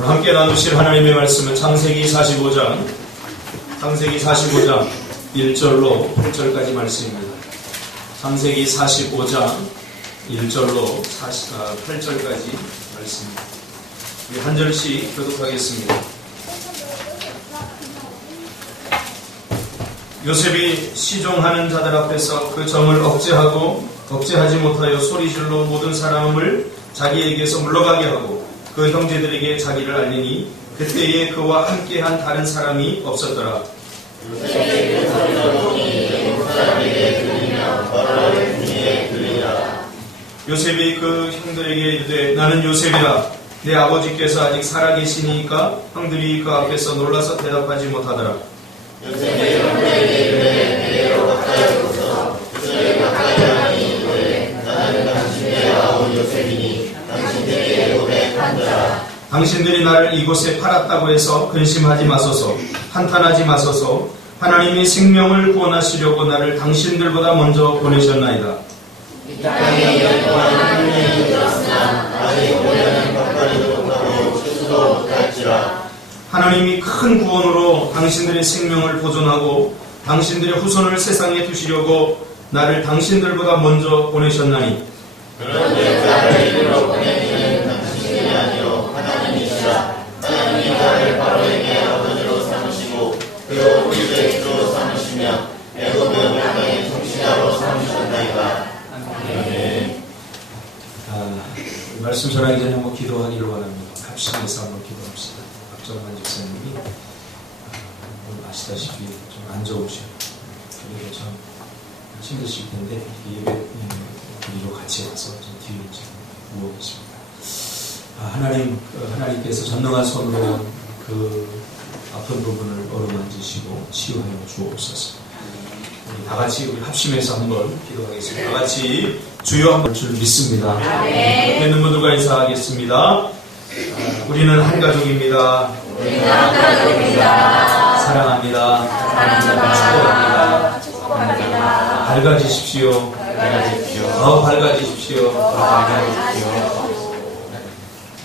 오늘 함께 나누실 하나님의 말씀은 창세기 45장 1절로 8절까지 말씀입니다. 창세기 45장 1절로 8절까지 말씀입니다. 우리 한 절씩 교독하겠습니다. 요셉이 시종하는 자들 앞에서 그 정을 억제하지 못하여 소리질러 모든 사람을 자기에게서 물러가게 하고 그 형제들에게 자기를 알리니 그때에 그와 함께한 다른 사람이 없었더라. 요셉이 그 소리를 통히 애국 사람에게 들리며 바로의 귀에 들리라. 요셉이 그 형들에게 이르되 나는 요셉이라. 내 아버지께서 아직 살아계시니까 형들이 그 앞에서 놀라서 대답하지 못하더라. 요셉이 형들에게 이르되 내게로 가까이 오소서. 그들이 가까이 하니 이르되 나는 당신의 아우 요셉이니 당신에게 고백한다. 당신들이 나를 이곳에 팔았다고 해서 근심하지 마소서. 한탄하지 마소서. 하나님이 생명을 구원하시려고 나를 당신들보다 먼저 보내셨나이다. 이 땅에 2년 동안 하나님의 들었으나 아직 오려는 가까이도 못하고 스스로 못할지라. 하나님이 큰 구원으로 당신들의 생명을 보존하고 당신들의 후손을 세상에 두시려고 나를 당신들보다 먼저 보내셨나니 그런데 나를 이리로 보내기는 당신이 아니요 하나님이시라. 하나님이 나를 바로에게 아버지로 삼으시고 그로 우리의 주로 삼으시며 애굽 땅의 통치자로 삼으셨나이다. 아멘. 말씀 전하기 전에 한번 기도하기를 원합니다. 합심해서 한번 기도합시다. 박정환 집사님이 오늘 아시다시피 좀 안 좋으셔요. 그리고 참 힘드실 텐데 예배 우리로 같이 와서 좀 뒤에 누워 계십니다. 하나님께서 전능한 손으로 그 아픈 부분을 어루만지시고 치유하여 주옵소서. 우리 다 같이 우리 합심해서 한번 기도하겠습니다. 다 같이 주여 한번 줄 믿습니다. 옆에 있는 분들과 인사하겠습니다. 우리는 한 가족입니다. 사랑합니다. 축복합니다. 밝아지십시오. 더 밝아지십시오.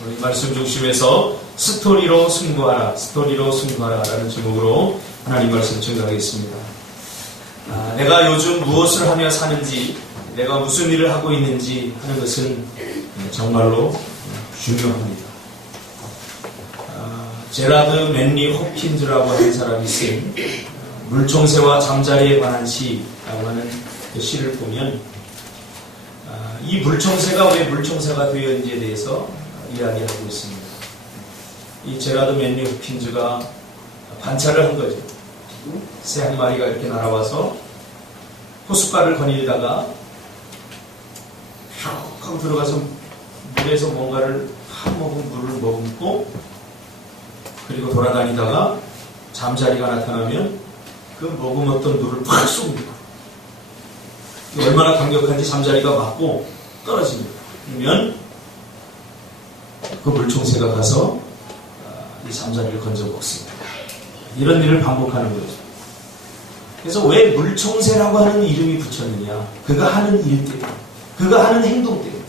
우리 말씀 중심에서 스토리로 승부하라 라는 제목으로 하나님 말씀 증거하겠습니다. 내가 요즘 무엇을 하며 사는지, 내가 무슨 일을 하고 있는지 하는 것은 정말로 중요합니다. 제라드 맨리 호킨즈라고 하는 사람이 쓴 물총새와 잠자리에 관한 시라고 하는 그 시를 보면 이 물총새가 왜 물총새가 되었는지에 대해서 이야기하고 있습니다. 이 제라드 맨리 호킨즈가 관찰을 한 거죠. 새 한 마리가 이렇게 날아와서 호숫가를 거닐다가 쭉 하고 들어가서 물에서 뭔가를 한 모금 물을 머금고 그리고 돌아다니다가 잠자리가 나타나면 그 머금었던 물을 팍 쏩니다. 얼마나 강력한지 잠자리가 맞고 떨어집니다. 그러면 그 물총새가 가서 이 잠자리를 건져 먹습니다. 이런 일을 반복하는 거죠. 그래서 왜 물총새라고 하는 이름이 붙였느냐? 그가 하는 일 때문에, 그가 하는 행동 때문에.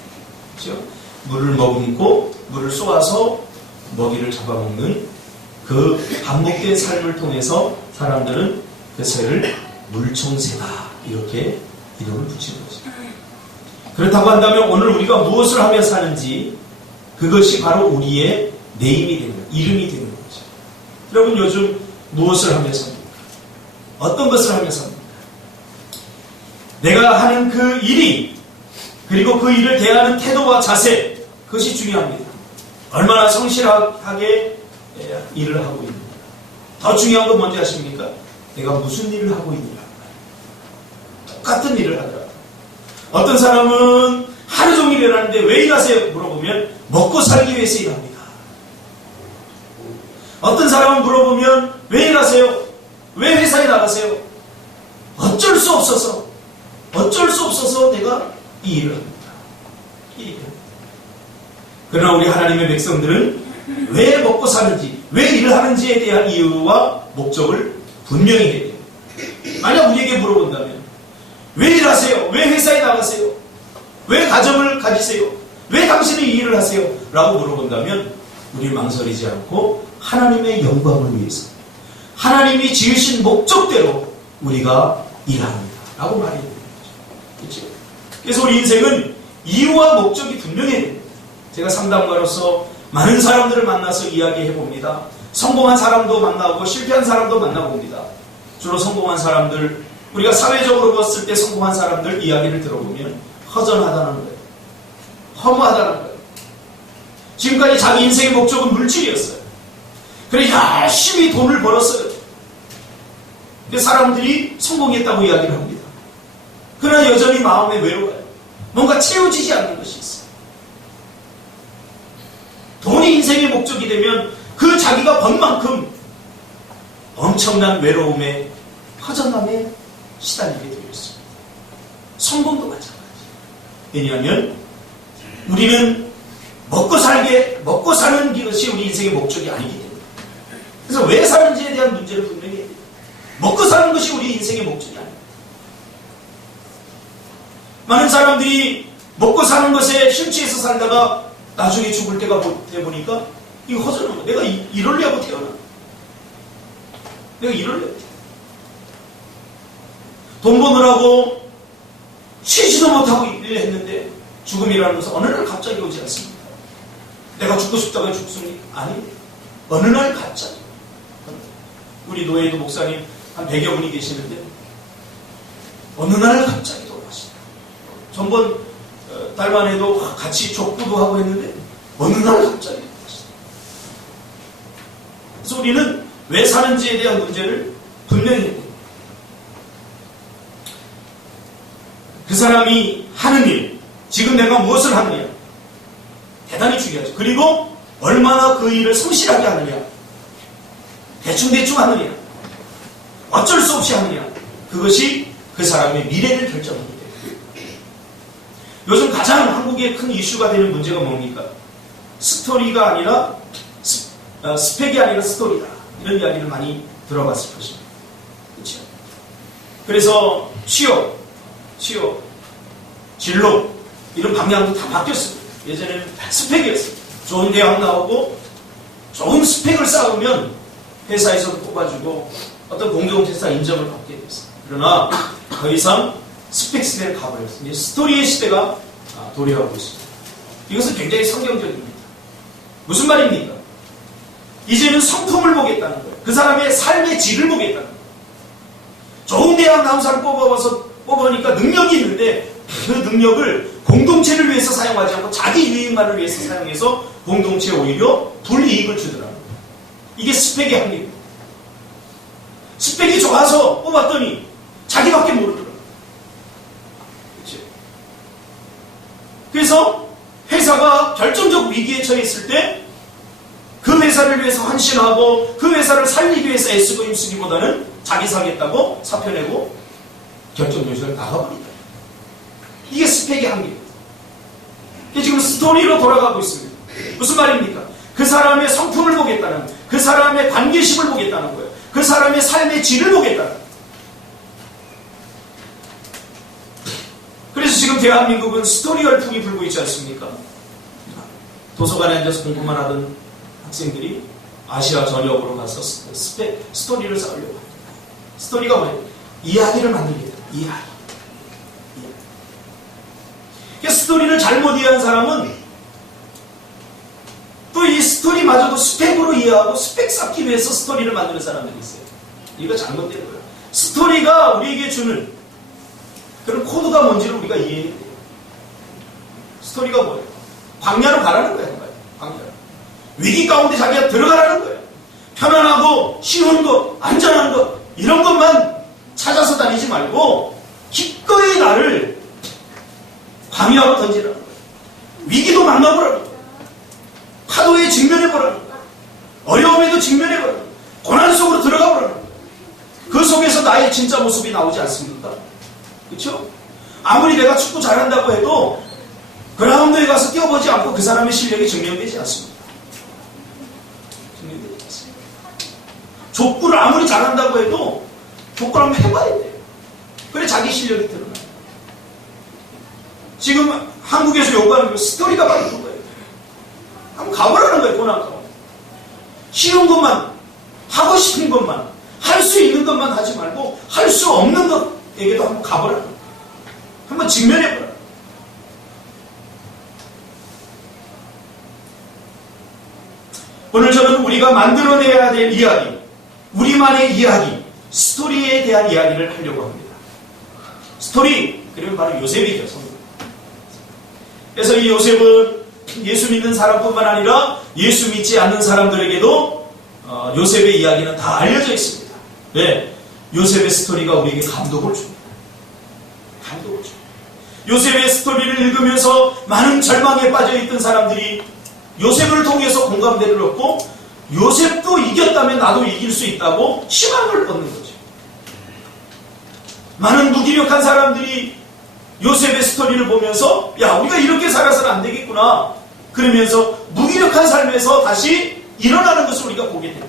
그렇죠? 물을 머금고 물을 쏘아서 먹이를 잡아먹는 그 반복된 삶을 통해서 사람들은 그 새를 물총새다 이렇게 이름을 붙이는 거죠. 그렇다고 한다면 오늘 우리가 무엇을 하며 사는지 그것이 바로 우리의 네임이 되는 거예요. 이름이 되는 거죠. 여러분 요즘 무엇을 하며 삽니까? 어떤 것을 하며 삽니까? 내가 하는 그 일이 그리고 그 일을 대하는 태도와 자세 그것이 중요합니다. 얼마나 성실하게 일을 하고 있는가. 더 중요한 건 뭔지 아십니까? 내가 무슨 일을 하고 있느냐. 똑같은 일을 하더라도 어떤 사람은 하루 종일 일하는데 왜 일하세요? 물어보면 먹고 살기 위해서 일합니다. 어떤 사람은 물어보면 왜 일하세요? 왜 회사에 나가세요? 어쩔 수 없어서 내가 이 일을 합니다. 그러나 우리 하나님의 백성들은 왜 먹고 사는지, 왜 일을 하는지에 대한 이유와 목적을 분명히 해야 돼요. 만약 우리에게 물어본다면 왜 일하세요? 왜 회사에 나가세요? 왜 가정을 가지세요? 왜 당신이 이 일을 하세요? 라고 물어본다면 우리 망설이지 않고 하나님의 영광을 위해서 하나님이 지으신 목적대로 우리가 일합니다 라고 말해야 됩니다. 그렇죠? 그래서 우리 인생은 이유와 목적이 분명해야 됩니다. 제가 상담가로서 많은 사람들을 만나서 이야기해 봅니다. 성공한 사람도 만나고 실패한 사람도 만나봅니다. 주로 성공한 사람들, 우리가 사회적으로 봤을 때 성공한 사람들 이야기를 들어보면 허전하다는 거예요. 허무하다는 거예요. 지금까지 자기 인생의 목적은 물질이었어요. 그래 열심히 돈을 벌었어요. 근데 사람들이 성공했다고 이야기를 합니다. 그러나 여전히 마음에 외로워요. 뭔가 채워지지 않는 것이 있어요. 돈이 인생의 목적이 되면 그 자기가 번 만큼 엄청난 외로움에 허전함에 시달리게 되어 있습니다. 성공도 마찬가지예요. 왜냐하면 우리는 먹고 사는 것이 우리 인생의 목적이 아니기 때문에. 그래서 왜 사는지에 대한 문제를 분명히 해야 돼요. 먹고 사는 것이 우리 인생의 목적이 아닙니다. 많은 사람들이 먹고 사는 것에 심취해서 살다가 나중에 죽을 때가 돼보니까 이거 허전한 거야. 내가 이러려고 태어나. 내가 이러려고 태어나. 돈 버느라고 쉬지도 못하고 일을 했는데 죽음이라는 것은 어느 날 갑자기 오지 않습니다. 내가 죽고 싶다고 죽습니까? 아니, 어느 날 갑자기. 우리 노예도 목사님 한 100여 분이 계시는데 어느 날 갑자기 돌아가시다. 전번 달만 해도 같이 족구도 하고 했는데 어느 날 갑자기 돌아가시다. 그래서 우리는 왜 사는지에 대한 문제를 분명히 해야 됩니다. 그 사람이 하는 일, 지금 내가 무엇을 하느냐 대단히 중요하죠. 그리고 얼마나 그 일을 성실하게 하느냐, 대충대충 하느냐, 어쩔 수 없이 하느냐, 그것이 그 사람의 미래를 결정합니다. 요즘 가장 한국의 큰 이슈가 되는 문제가 뭡니까? 스토리가 아니라 스펙이 아니라 스토리다, 이런 이야기를 많이 들어봤을 것입니다. 그렇죠? 그래서 취업, 진로 이런 방향도 다 바뀌었습니다. 예전에는 스펙이었어요. 좋은 대학 나오고 좋은 스펙을 쌓으면 회사에서도 뽑아주고 어떤 공동체에서 인정을 받게 됐어요. 그러나 더 이상 스펙 시대를 가버렸습니다. 스토리의 시대가 도래하고 있습니다. 이것은 굉장히 성경적입니다. 무슨 말입니까? 이제는 성품을 보겠다는 거예요. 그 사람의 삶의 질을 보겠다는 거예요. 좋은 대학 나온 사람 뽑아보니까 능력이 있는데 그 능력을 공동체를 위해서 사용하지 않고 자기 유익만을 위해서 사용해서 공동체에 오히려 불이익을 주더라고요. 이게 스펙의 한계입니다. 스펙이 좋아서 뽑았더니 자기밖에 모르더라고요. 그렇죠? 그래서 회사가 결정적 위기에 처했을 때 그 회사를 위해서 헌신하고 그 회사를 살리기 위해서 애쓰고 힘쓰기보다는 자기 사겠다고 사표 내고 결정적으로 나가버린다. 이게 스펙의 한계입니다. 지금 스토리로 돌아가고 있습니다. 무슨 말입니까? 그 사람의 성품을 보겠다는 거예요. 그 사람의 관계심을 보겠다는 거예요. 그 사람의 삶의 질을 보겠다는 거예요. 그래서 지금 대한민국은 스토리 열풍이 불고 있지 않습니까? 도서관에 앉아서 공부만 하던 학생들이 아시아 전역으로 가서 스토리를 쌓으려고 합니다. 스토리가 뭐예요? 이야기를 만듭니다. 이야기. 스토리를 잘못 이해한 사람은 또 이 스토리마저도 스펙으로 이해하고 스펙 쌓기 위해서 스토리를 만드는 사람들이 있어요. 이거 잘못된 거예요. 스토리가 우리에게 주는 그런 코드가 뭔지를 우리가 이해해야 돼요. 스토리가 뭐예요? 광야로 가라는 거예요. 광야로. 위기 가운데 자기가 들어가라는 거예요. 편안하고 쉬운 것, 안전한 것, 이런 것만 찾아서 다니지 말고 기꺼이 나를 광야로 던지라는 거예요. 위기도 만나보라는 거예요. 파도에 직면해보라는 거예요. 어려움에도 직면해보라는 거예요. 고난 속으로 들어가보라는 거예요. 그 속에서 나의 진짜 모습이 나오지 않습니까? 그렇죠? 아무리 내가 축구 잘한다고 해도 그라운드에 가서 뛰어보지 않고 그 사람의 실력이 증명되지 않습니다. 증명되지 않습니다. 족구를 아무리 잘한다고 해도 족구를 한번 해봐야 돼요. 그래 자기 실력이 드러나요. 지금 한국에서 요구하는 그 스토리가 바로 그거예요. 한번 가보라는 거예요. 고난 가운데. 쉬운 것만, 하고 싶은 것만, 할 수 있는 것만 하지 말고 할 수 없는 것에게도 한번 가보라. 한번 직면해보라. 오늘 저는 우리가 만들어내야 될 이야기, 우리만의 이야기, 스토리에 대한 이야기를 하려고 합니다. 스토리, 그리고 바로 요셉이죠. 그래서 이 요셉은 예수 믿는 사람뿐만 아니라 예수 믿지 않는 사람들에게도 요셉의 이야기는 다 알려져 있습니다. 네, 요셉의 스토리가 우리에게 감동을 줍니다. 감동을 줍니다. 요셉의 스토리를 읽으면서 많은 절망에 빠져있던 사람들이 요셉을 통해서 공감대를 얻고 요셉도 이겼다면 나도 이길 수 있다고 희망을 얻는 거죠. 많은 무기력한 사람들이 요셉의 스토리를 보면서 야, 우리가 이렇게 살아서는 안 되겠구나. 그러면서 무기력한 삶에서 다시 일어나는 것을 우리가 보게 됩니다.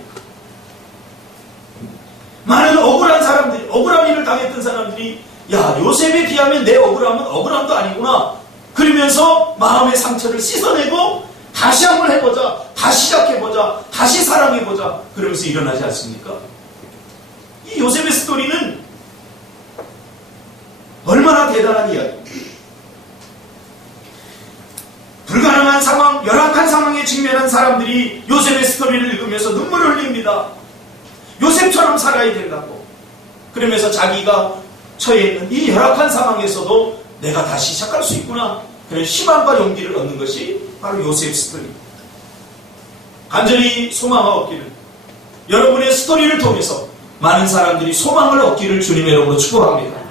많은 억울한 사람들이, 억울한 일을 당했던 사람들이 야, 요셉에 비하면 내 억울함은 억울함도 아니구나. 그러면서 마음의 상처를 씻어내고 다시 한번 해보자, 다시 시작해보자, 다시 사랑해보자. 그러면서 일어나지 않습니까? 이 요셉의 스토리는 얼마나 대단한 이야기. 불가능한 상황, 열악한 상황에 직면한 사람들이 요셉의 스토리를 읽으면서 눈물을 흘립니다. 요셉처럼 살아야 된다고. 그러면서 자기가 처해 있는 이 열악한 상황에서도 내가 다시 시작할 수 있구나. 그런 희망과 용기를 얻는 것이 바로 요셉 스토리입니다. 간절히 소망을 얻기를, 여러분의 스토리를 통해서 많은 사람들이 소망을 얻기를 주님의 이름으로 축복합니다.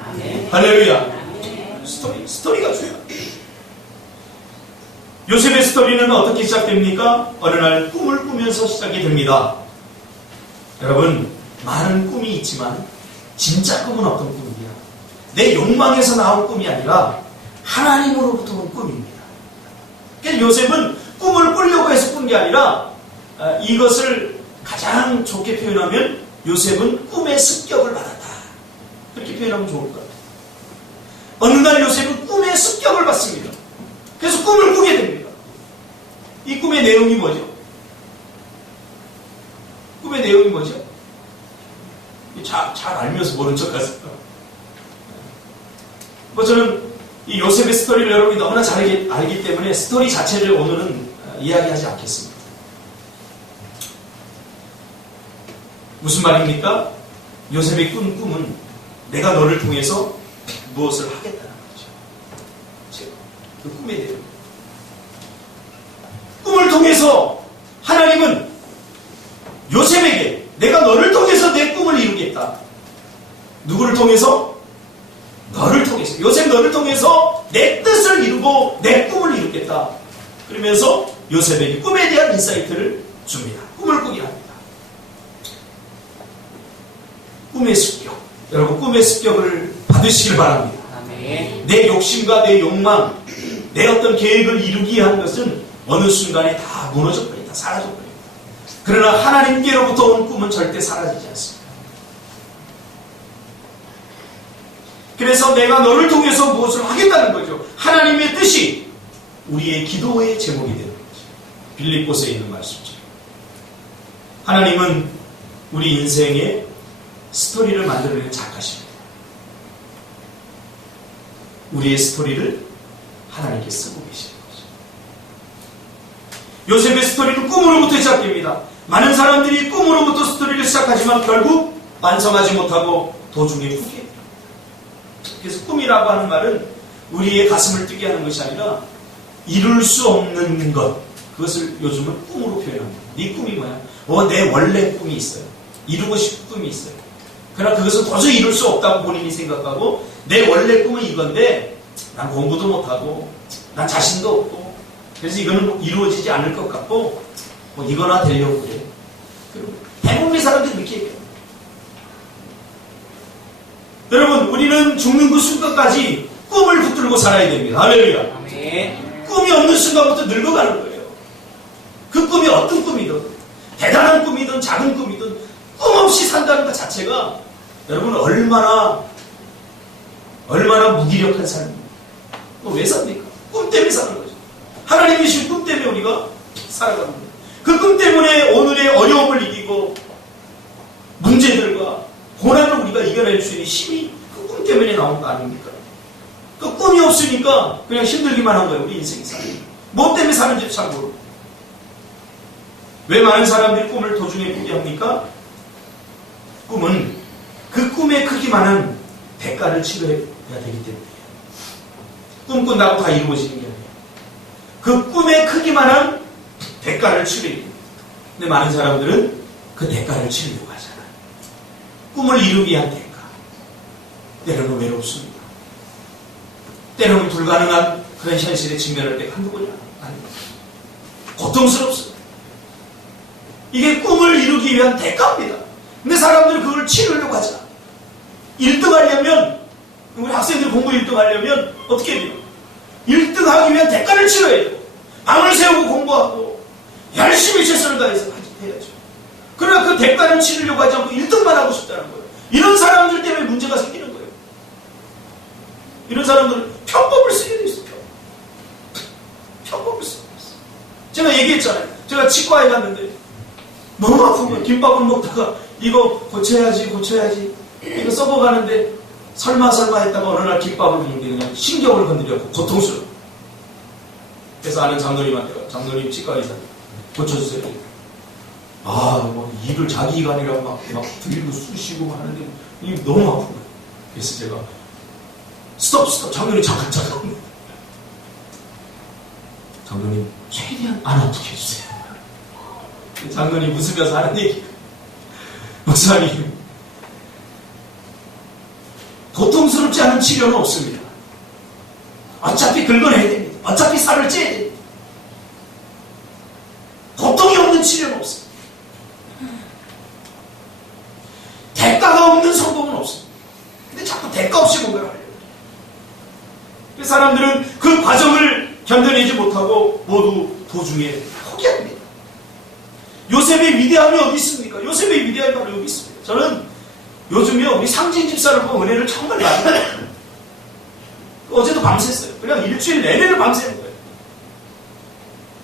할렐루야. 스토리가 중요합니다. 요셉의 스토리는 어떻게 시작됩니까? 어느 날 꿈을 꾸면서 시작이 됩니다. 여러분, 많은 꿈이 있지만 진짜 꿈은 어떤 꿈이냐? 내 욕망에서 나온 꿈이 아니라 하나님으로부터 온 꿈입니다. 그래서 요셉은 꿈을 꾸려고 해서 꾼 게 아니라 이것을 가장 좋게 표현하면 요셉은 꿈의 습격을 받았다. 그렇게 표현하면 좋을 것 같아요. 어느 날 요셉은 꿈의 습격을 받습니다. 그래서 꿈을 꾸게 됩니다. 이 꿈의 내용이 뭐죠? 꿈의 내용이 뭐죠? 잘 알면서 모른 척 하세요. 저는 이 요셉의 스토리를 여러분이 너무나 잘 알기 때문에 스토리 자체를 오늘은 이야기하지 않겠습니다. 무슨 말입니까? 요셉의 꾼 꿈은 내가 너를 통해서 무엇을 하겠다는 거죠. 그 꿈의 내용. 꿈을 통해서 하나님은 요셉에게 내가 너를 통해서 내 꿈을 이루겠다. 누구를 통해서? 너를 통해서. 요셉 너를 통해서 내 뜻을 이루고 내 꿈을 이루겠다. 그러면서 요셉에게 꿈에 대한 인사이트를 줍니다. 꿈을 꾸게 합니다. 꿈의 습격. 여러분, 꿈의 습격을 받으시길 바랍니다. 내 욕심과 내 욕망, 내 어떤 계획을 이루기 위한 것은 어느 순간에 다 무너져버린다. 사라져버린다. 그러나 하나님께로부터 온 꿈은 절대 사라지지 않습니다. 그래서 내가 너를 통해서 무엇을 하겠다는 거죠. 하나님의 뜻이 우리의 기도의 제목이 되는 거죠. 빌립보서에 있는 말씀이죠. 하나님은 우리 인생의 스토리를 만들어내는 작가십니다. 우리의 스토리를 하나님께 쓰고 계시는 거죠. 요셉의 스토리는 꿈으로부터 시작됩니다. 많은 사람들이 꿈으로부터 스토리를 시작하지만 결국 완성하지 못하고 도중에 포기해요. 그래서 꿈이라고 하는 말은 우리의 가슴을 뛰게 하는 것이 아니라 이룰 수 없는 것, 그것을 요즘은 꿈으로 표현합니다. 네 꿈이 뭐야? 내 원래 꿈이 있어요. 이루고 싶은 꿈이 있어요. 그러나 그것은 도저히 이룰 수 없다고 본인이 생각하고 내 원래 꿈은 이건데 난 공부도 못하고 난 자신도 없고 그래서 이거는 이루어지지 않을 것 같고 이거나 되려고 그래. 대부분의 사람들이 그렇게 얘기해요. 여러분, 우리는 죽는 그 순간까지 꿈을 붙들고 살아야 됩니다. 할렐루야. 꿈이 없는 순간부터 늙어가는 거예요. 그 꿈이 어떤 꿈이든 대단한 꿈이든 작은 꿈이든 꿈 없이 산다는 것 자체가 여러분 얼마나 무기력한 삶입니다. 왜 삽니까? 꿈 때문에 사는 거죠. 하나님이 주신 꿈 때문에 우리가 살아가는 거예요. 그 꿈 때문에 오늘의 어려움을 수 있는 힘이 그 꿈 때문에 나온 거 아닙니까? 그 꿈이 없으니까 그냥 힘들기만 한 거예요. 우리 인생이 사는. 뭐 때문에 사는지 잘 모르고. 왜 많은 사람들이 꿈을 도중에 포기합니까? 꿈은 그 꿈의 크기만한 대가를 치러야 되기 때문이에요. 꿈 꾼다고 다 이루어지는 게 아니에요. 그 꿈의 크기만한 대가를 치러야 됩니다. 근데 많은 사람들은 그 대가를 치르려고 하잖아요. 꿈을 이루기 위한 대가. 때로는 외롭습니다. 때로는 불가능한 그런 현실에 직면할 때가 한두 번이 아닙니다. 고통스럽습니다. 이게 꿈을 이루기 위한 대가입니다. 근데 사람들은 그걸 치르려고 하잖아. 1등 하려면, 우리 학생들 공부 1등 하려면 어떻게 해야 돼요? 1등 하기 위한 대가를 치러야 돼요. 밤을 새우고 공부하고 열심히 최선을 다해서 해야죠. 그러나 그 대가를 치르려고 하지 않고 1등만 하고 싶다는 거예요. 이런 사람들 때문에 문제가 생기는 거예요. 이런 사람들은 편법을 쓰게 돼 있어요. 편법을 쓰게 돼 있어요. 제가 얘기했잖아요. 제가 치과에 갔는데 너무 아픈 거예요. 김밥을 먹다가 이거 고쳐야지 이거 썩어가는데 설마 했다가 어느 날 김밥을 먹는데 그냥 신경을 건드려갖고 고통스러워. 그래서 아는 장로님한테 장로님 치과 의사 고쳐주세요. 뭐 입을 자기 이간이라고 막 들고 쑤시고 하는데 이게 너무 아픈 거예요. 그래서 제가 스톱 장로님 잠깐 장로님 최대한 안 아프게 해주세요. 장로님 웃으면서 하는 얘기. 목사님, 고통스럽지 않은 치료는 없습니다. 어차피 긁어내야 됩니다. 어차피 살을 찌어야 됩니다. 고통이 없는 치료는 없습니다. 대가가 없는 성공은 없습니다. 근데 자꾸 대가 없이 뭔가를 하려고 해요. 그래서 사람들은 그 과정을 견뎌내지 못하고 모두 도중에 포기합니다. 요셉의 위대함이 어디 있습니까? 요셉의 위대함이 바로 여기 있습니다. 저는 요즘요 우리 상진 집사를 보고 은혜를 정말 많이 받아요. 어제도 밤샜어요. 그냥 일주일 내내를 밤새는 거예요.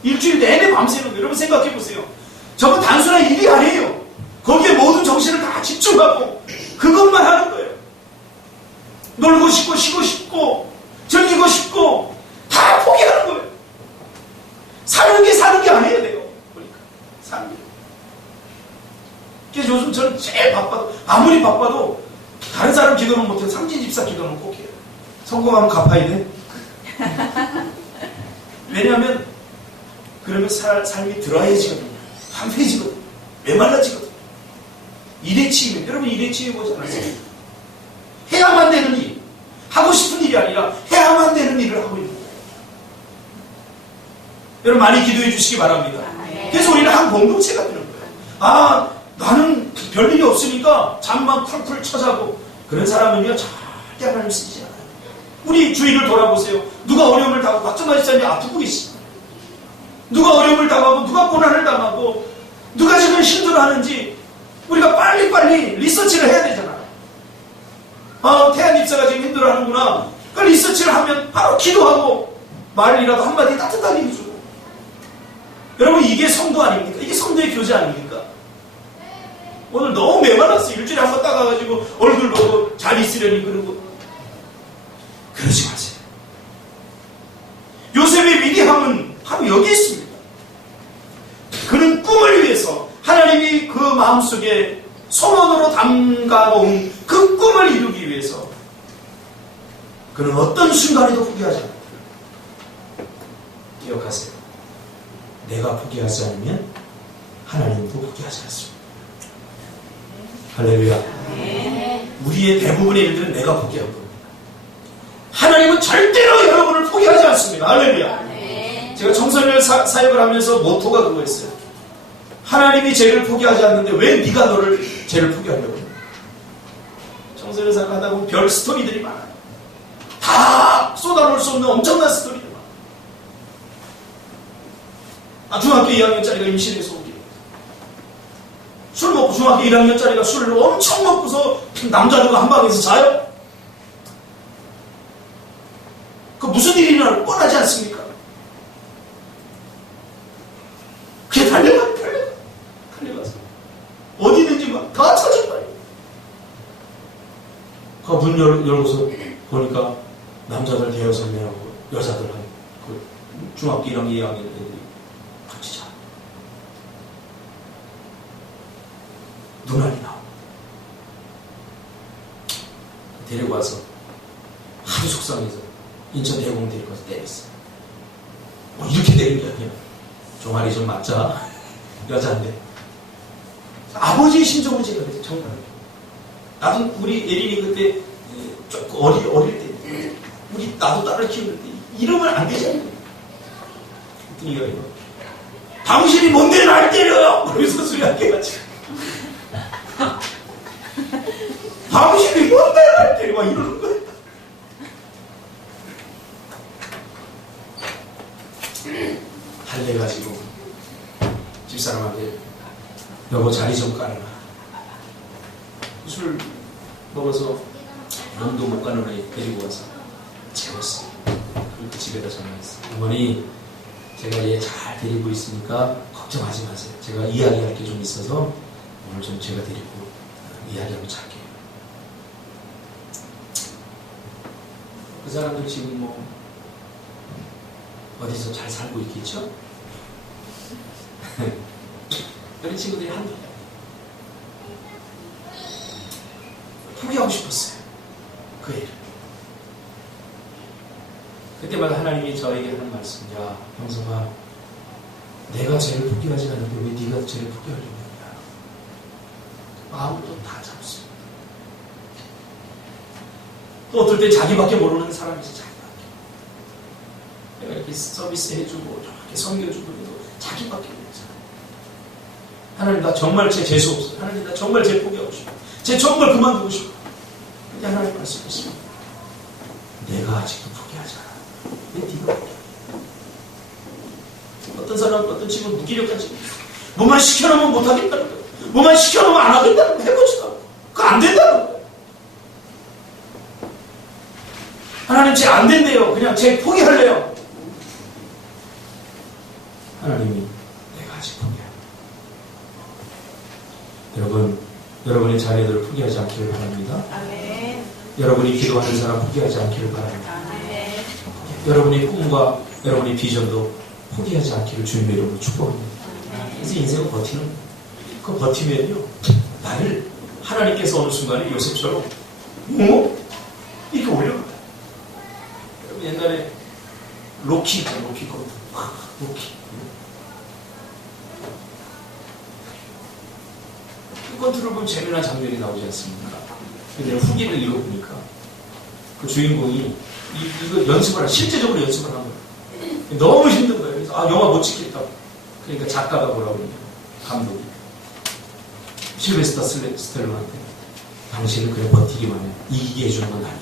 일주일 내내 밤새는 거예요. 여러분 생각해 보세요. 저건 단순한 일이 아니에요. 거기에 모든 정신을 다 집중하고 그것만 하는 거예요. 놀고 싶고 쉬고 싶고 즐기고 싶고 다 포기하는 거예요. 사는 게 아니에요. 내가 보니까 사는 게. 그래서 요즘 저는 제일 바빠도 아무리 바빠도 다른 사람 기도는 못해요. 상진 집사 기도는 꼭 해요. 성공하면 갚아야 돼. 왜냐하면 그러면 삶이 드라이해지거든요. 황폐해지거든요. 메말라지거든요. 일에 치이면 여러분 일에 치여보지 않았어요? 해야만 되는 일, 하고 싶은 일이 아니라 해야만 되는 일을 하고 있는 거예요. 여러분 많이 기도해 주시기 바랍니다. 그래서 우리는 한 공동체가 되는 거예요. 나는 별일이 없으니까 잠만 쿨쿨 쳐자고 그런 사람은요 절대 하나님 쓰지 않아요. 우리 주위를 돌아보세요. 누가 어려움을 당하고 박정환 집사님이 아프고 계십니다. 누가 어려움을 당하고 누가 고난을 당하고 누가 지금 힘들어하는지 우리가 빨리빨리 리서치를 해야 되잖아요. 태안 집사가 지금 힘들어하는구나. 그 리서치를 하면 바로 기도하고 말이라도 한마디 따뜻하게 해주고. 여러분 이게 성도 아닙니까? 이게 성도의 교제 아닙니까? 오늘 너무 메말랐어요. 일주일에 한 번 따가가지고 얼굴 보고 잘 있으려니 그러고. 그러지 마세요. 요셉의 위대함은 바로 여기 있습니다. 그는 꿈을 위해서 하나님이 그 마음속에 소원으로 담가놓은 그 꿈을 이루기 위해서 그는 어떤 순간에도 포기하지 않았다. 기억하세요. 내가 포기하지 않으면 하나님도 포기하지 않습니다. 할렐루야. 우리의 대부분의 일들은 내가 포기할 겁니다. 하나님은 절대로 여러분을 포기하지 않습니다. 할렐루야. 제가 청소년 사역을 하면서 모토가 그거였어요. 하나님이 죄를 포기하지 않는데 왜 네가 너를 죄를 포기하려고 해? 청소년 사역 하다 보면 별 스토리들이 많아요. 다 쏟아놓을 수 없는 엄청난 스토리들 많아요. 중학교 2학년짜리가 임신해서 오기. 술 먹고 중학교 1학년짜리가 술을 엄청 먹고서 남자들과 한 방에서 자요? 그 무슨 일이나 뻔하지 않습니까? 그게 달려가서 어디든지 막 다 찾아봐요. 문 열고서 보니까 남자들 대여섯 명하고 여자들 그 중학교 1학년, 2학년 애들이 같이 자. 눈알이 나오고. 데리고 와서 하도 속상해서 인천 대공원 데리고 와서 때렸어. 이렇게 때린 거야, 그냥. 종아리 좀 맞자. 여자인데. 아버지의 심정을 제가 그랬어, 정말. 나도 우리 예린이 그때 조금 어릴 때, 나도 딸을 키우는데 이러면 안 되잖아요. 그랬더니 이거 당신이 뭔데 날 때려요! 그러면서 소리하게 해가지고. 당신이 뭔데 날 때려! 막 이러는 거야. 달래가지고 집사람한테 여보 자리 좀 깔아라. 술 먹어서 몸도 못 가는 애 데리고 와서 재웠어. 그리고 집에다 전화했어. 어머니 제가 얘 잘 데리고 있으니까 걱정하지 마세요. 제가 이야기할 게 좀 있어서 오늘 좀 제가 데리고 이야기하고 잘게요. 그 사람들 지금 뭐 어디서 잘 살고 있겠죠? 우리 친구들이 한두 포기하고 싶었어요. 그 애를. 그때마다 하나님이 저에게 하는 말씀, 야, 형성아, 내가 쟤를 포기하지 않는데 왜 네가 쟤를 포기하려고 하냐. 마음을 또 다 잡습니다. 또 어떨 때 자기밖에 모르는 사람이지, 자기밖에. 내가 이렇게 서비스 해주고, 이렇게 섬겨주고, 자기밖에 모르는 사람. 하나님, 나 정말 쟤 재수 없어. 하나님, 나 정말 쟤 포기하고 싶어. 쟤 정말 그만두고 싶어. 근데 하나님 말씀하십니다. 내가 아직도 포기하지 않아. 왜 네가 포기해? 어떤 사람, 어떤 친구는 무기력한 친구. 뭐만 시켜놓으면 못하겠다는 거야. 뭐만 시켜놓으면 안 하겠다는 거야. 해보지도 않고. 그거 안 된다는 거야. 하나님 쟤 안 된대요. 그냥 쟤 포기할래요. 하나님이 내가 아직 포기해. 여러분, 여러분의 자녀들을 포기하지 않기를 바랍니다. 아멘. 여러분이 기도하는 사람 포기하지 않기를 바랍니다. 아멘. 여러분의 꿈과 여러분의 비전도 포기하지 않기를 주님의 이름으로 축복합니다. 그래서 인생은 버티는 거예요. 그 버티면요, 나를 하나님께서 어느 순간에 요셉처럼 이렇게 올려가요. 여러분 옛날에 로키 거든. 로키. 컨트롤 보면 재미난 장면이 나오지 않습니까? 근데 후기를 읽어보니까 그 주인공이 이거 연습을 실제적으로 연습을 한 거예요. 너무 힘든 거예요. 그래서 영화 못 찍겠다고. 그러니까 작가가 뭐라고 그러냐, 감독이 실베스터 스텔론한테 당신은 그래 버티기만 해. 이기게 해주는 건 아니다.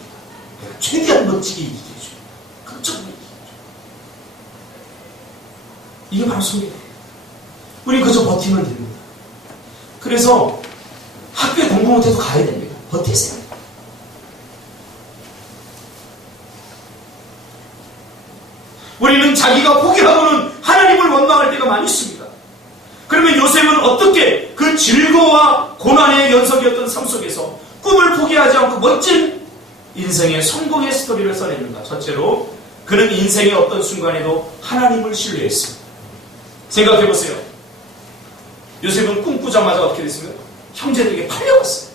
내가 최대한 멋지게 이기게 해줘. 극적으로 이기게 해줘. 이게 바로 소리예요. 우리 그저 버티면 됩니다. 그래서 학교에 공부 못해도 가야 됩니다. 버티세요. 우리는 자기가 포기하고는 하나님을 원망할 때가 많이 있습니다. 그러면 요셉은 어떻게 그 질거와 고난의 연속이었던 삶 속에서 꿈을 포기하지 않고 멋진 인생의 성공의 스토리를 써냈는가? 첫째로 그는 인생의 어떤 순간에도 하나님을 신뢰했습니다. 생각해보세요. 요셉은 꿈꾸자마자 어떻게 됐습니까? 형제들에게 팔려갔어요.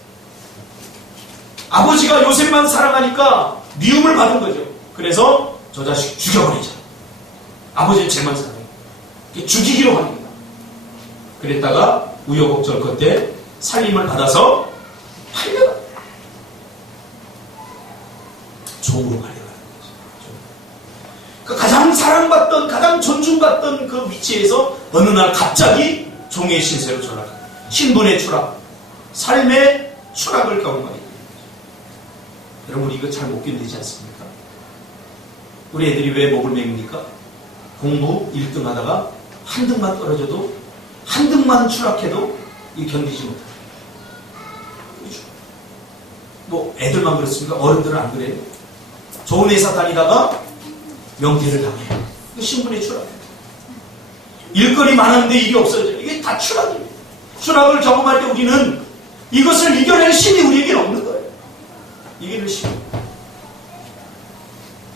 아버지가 요셉만 사랑하니까 미움을 받은 거죠. 그래서 저 자식 죽여버리자. 아버지는 쟤만 사랑해요. 죽이기로 합니다. 그랬다가 우여곡절 끝에 살림을 받아서 팔려가. 종으로 팔려가는 거죠. 그 가장 사랑받던, 가장 존중받던 그 위치에서 어느 날 갑자기 종의 신세로 전락합니다. 신분의 추락, 삶의 추락을 경험하게 됩니다. 여러분 이거 잘 못 견디지 않습니까? 우리 애들이 왜 목을 맵니까? 공부 1등 하다가 한 등만 떨어져도, 한 등만 추락해도 이 견디지 못해요. 뭐 애들만 그렇습니까? 어른들은 안 그래요. 좋은 회사 다니다가 명퇴를 당해요. 신분의 추락. 일거리 많았는데 이게 없어져요. 이게 다 추락입니다. 추락을 경험할 때 우리는 이것을 이겨낼 힘이 우리에게는 없는 거예요. 이기를 싫어합니다.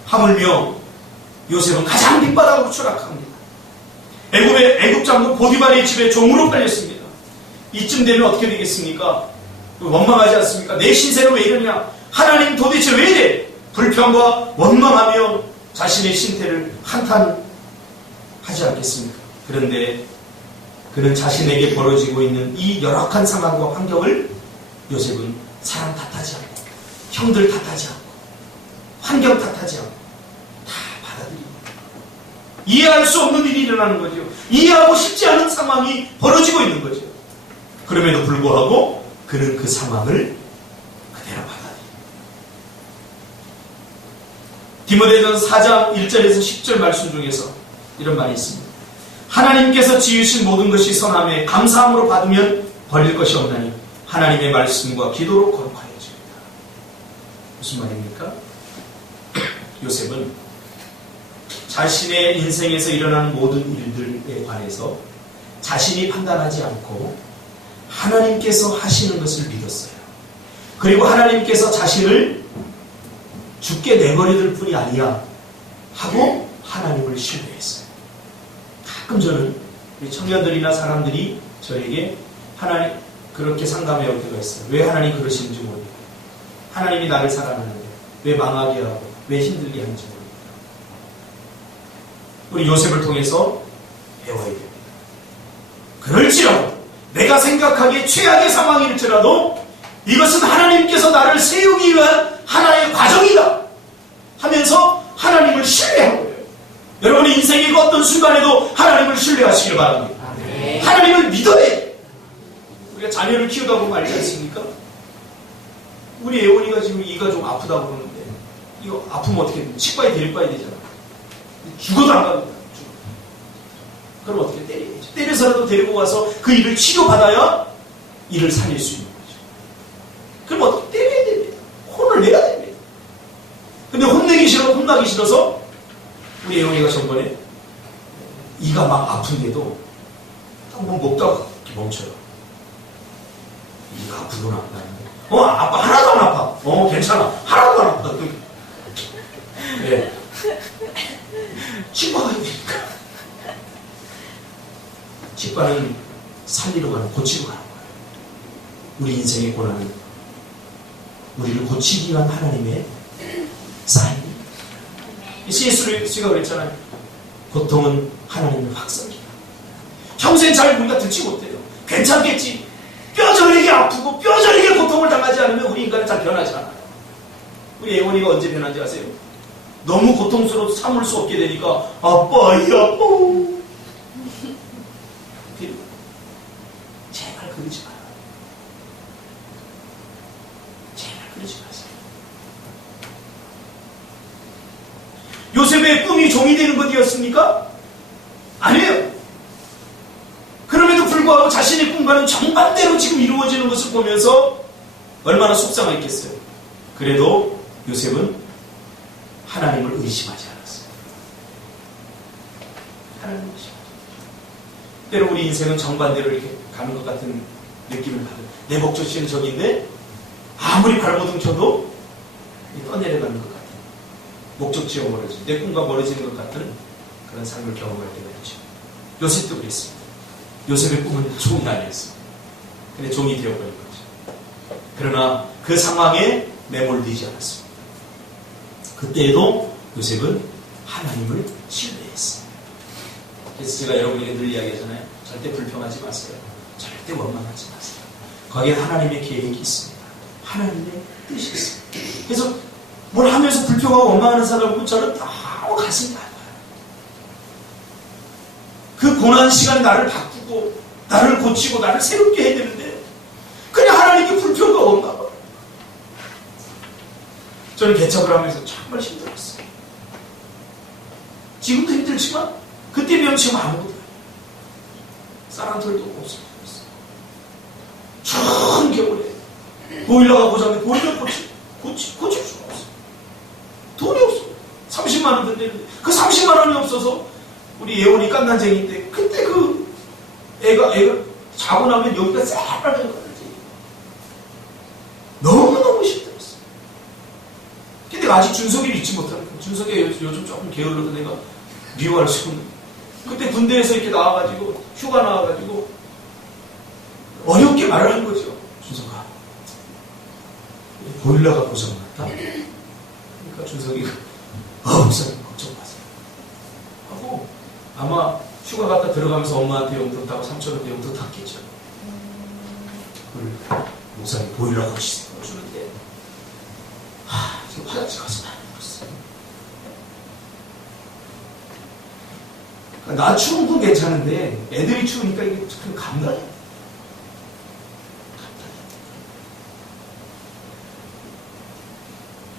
하물며 요셉은 가장 밑바닥으로 추락합니다. 애굽 장군 보디발의 집에 종으로 팔렸습니다. 이쯤 되면 어떻게 되겠습니까? 원망하지 않습니까? 내 신세는 왜 이러냐? 하나님 도대체 왜 이래? 불평과 원망하며 자신의 신태를 한탄하지 않겠습니까? 그런데 그는 자신에게 벌어지고 있는 이 열악한 상황과 환경을 요셉은 사람 탓하지 않고 형들 탓하지 않고 환경 탓하지 않고 다 받아들입니다. 이해할 수 없는 일이 일어나는 거죠. 이해하고 싶지 않은 상황이 벌어지고 있는 거죠. 그럼에도 불구하고 그는 그 상황을 그대로 받아들입니다. 디모데전서 4장 1절에서 10절 말씀 중에서 이런 말이 있습니다. 하나님께서 지으신 모든 것이 선함에 감사함으로 받으면 버릴 것이 없나니 하나님의 말씀과 기도로 거룩하여 줍니다. 무슨 말입니까? 요셉은 자신의 인생에서 일어나는 모든 일들에 관해서 자신이 판단하지 않고 하나님께서 하시는 것을 믿었어요. 그리고 하나님께서 자신을 죽게 내버려둘 뿐이 아니야 하고 하나님을 신뢰했어요. 가끔 저는 우리 청년들이나 사람들이 저에게 하나님 그렇게 상담해 올 때가 있어요. 왜 하나님 그러시는지 모르겠어요. 하나님이 나를 사랑하는데 왜 망하게 하고 왜 힘들게 하는지 모르겠어요. 우리 요셉을 통해서 배워야 됩니다. 그럴지라도 내가 생각하기에 최악의 상황일지라도 이것은 하나님께서 나를 세우기 위한 하나의 과정이다 하면서 하나님을 신뢰하고요. 여러분의 인생의 그 어떤 순간에도 하나님을 신뢰하시길 바랍니다. 하나님을 믿어야 돼요. 우리가 자녀를 키우다 보면 알지 않습니까? 우리 애원이가 지금 이가 좀 아프다고 그러는데 이거 아프면 어떻게 돼? 치과에 데리고 가야 되잖아. 죽어도 안 갑니다. 그럼 어떻게 때려야죠? 때려서라도 데리고 가서 그 일을 치료받아야 일을 살릴 수 있는 거죠. 그럼 어떻게 때려야 됩니다. 혼을 내야 됩니다. 근데 혼내기 싫어, 혼나기 싫어서 우리 애원이가 전번에 이가 막 아픈데도 한번 먹다가 멈춰요. 이가 아프구나. 아빠 하나도 안 아파. 괜찮아. 하나도 안 아파. 네. 치과 가야 되니까. 치과는 살리러 가는, 고치러 가는 거예요. 우리 인생의 고난은 우리를 고치기 위한 하나님의 사인입니다. C.S.가 그랬잖아요. 고통은 하나님의 확성기다. 평생 잘 우리가 듣지 못해요. 괜찮겠지. 뼈저리게 아프고 뼈저리게 고통을 당하지 않으면 우리 인간은 잘 변하지 않아요. 우리 애원이가 언제 변한지 아세요? 너무 고통스러워서 참을 수 없게 되니까 아빠 이 아파. 제발 그러지 마요. 제발 그러지 마세요. 요셉의 꿈이 종이 되는 것이었습니까? 아니에요. 그럼에도 불구하고 자신의 꿈과는 정반대로 지금 이루어지는 것을 보면서 얼마나 속상했겠어요. 그래도 요셉은 하나님을 의심하지 않았어요. 하나님을 의심하지 않았어요. 때로 우리 인생은 정반대로 이렇게 가는 것 같은 느낌을 받아요. 내 목적지는 저기인데 아무리 발버둥 쳐도 떠내려가는 것 같아요. 목적지와 멀어지는, 내 꿈과 멀어지는 것 같은 그런 삶을 경험할 때가 있죠. 요셉도 그랬습니다. 요셉의 꿈은 종이 아니었습니다. 근데 종이 되어버린 거죠. 그러나 그 상황에 매몰되지 않았습니다. 그때에도 요셉은 하나님을 신뢰했습니다. 그래서 제가 여러분에게 늘 이야기하잖아요. 절대 불평하지 마세요. 절대 원망하지 마세요. 거기에 하나님의 계획이 있습니다. 하나님의 뜻이 있습니다. 그래서 뭘 하면서 불평하고 원망하는 사람을 보면 저는 너무 가슴이 아파요. 그 고난 시간에 나를 바꾸고 나를 고치고 나를 새롭게 해야 되는데 그냥 하나님께 불평과 원망. 저는 개척을 하면서 정말 힘들었어요. 지금도 힘들지만 그때 비하면 지금 아무것도 아니에요. 쌀한톨도 없어요. 추운 겨울에 보일러가 고장내 보일러 고칠 수가 없어요. 돈이 없어요. 30만 원 든다는데 그 30만 원이 없어서 우리 예원이 깐난쟁이인데 그때 그 애가 자고 나면 여기가 새빨간 거지. 너무너무 힘들었어요. 그때 아직 준석이를 잊지 못하는 거예요. 준석이 요즘 조금 게을러도 내가 미워할 수 없는. 그때 군대에서 이렇게 나와가지고 휴가 나와가지고 어렵게 말을 한 거죠. 준석아, 보일러가 고장났다. 그러니까 준석이가 목사님 걱정 마세요 하고 아마 휴가 갔다 들어가면서 엄마한테 용돈 따고 3,000원대 용돈 탔겠죠. 목사님 보일러 고치세요 주는데 지금 화장실 가서 다 해버렸어요. 나 추운 건 괜찮은데 애들이 추우니까 이게 참 감당이 안 돼.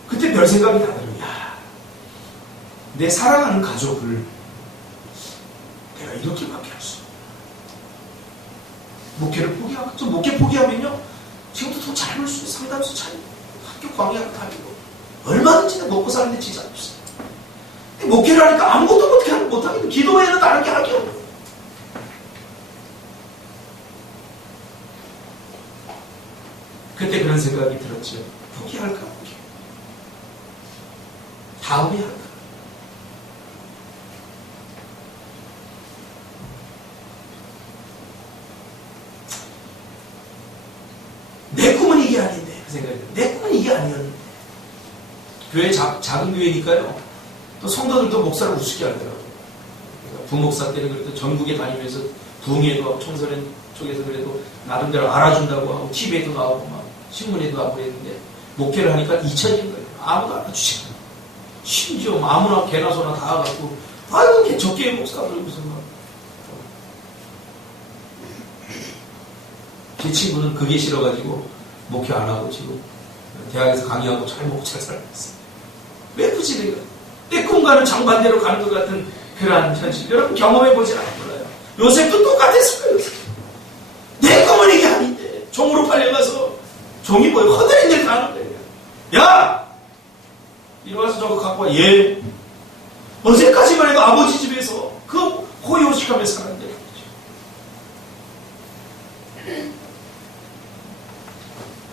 그때 별 생각이 다 들어요. 내 사랑하는 가족을 내가 이렇게밖에 할 수 없어. 목회를 포기하고, 또 목회 포기하면요, 지금도 돈 잘 벌 수 있는 상담소 차리고, 학교 광야를 다니고, 얼마든지 먹고 사는데 지장 없어요. 근데 목회를 하니까 아무것도 못하겠는, 기도 외에는 다른 게 할 게 없어요. 그때 그런 생각이 들었죠. 포기할까? 다음에 할까? 내 꿈은 이게 아닌데, 그 생각이 들어요. 내 꿈은 이게 아니었는데. 교회 작은 교회니까요. 또 성도들도 목사를 우습게 하더라고요. 그러니까 부목사 때는 그래도 전국에 다니면서 부흥회도 하고 청소년 쪽에서 그래도 나름대로 알아준다고 하고 TV에도 나오고 막 신문에도 나오고 그랬는데 목회를 하니까 잊혀진 거예요. 아무도 알아주지 않아요. 심지어 아무나 개나 소나 다 와갖고 아유 적게 목사 그러면서 막. 제 친구는 그게 싫어가지고 목회 안 하고 지금 대학에서 강의하고 잘 먹고 잘 살고 있어요. 왜 굳이 내가 내 꿈과는 정반대로 가는 것 같은 그러한 현실 여러분 경험해보지 않아 몰라요. 요셉도 똑같았을 거예요. 내 꿈은 이게 아닌데 종으로 팔려가서 종이 뭐예요? 허드렛 일 가는 거예요. 야! 이리 와서 저거 갖고 와. 예. 어제까지만 해도 아버지 집에서 그 호의호식하며 살았는데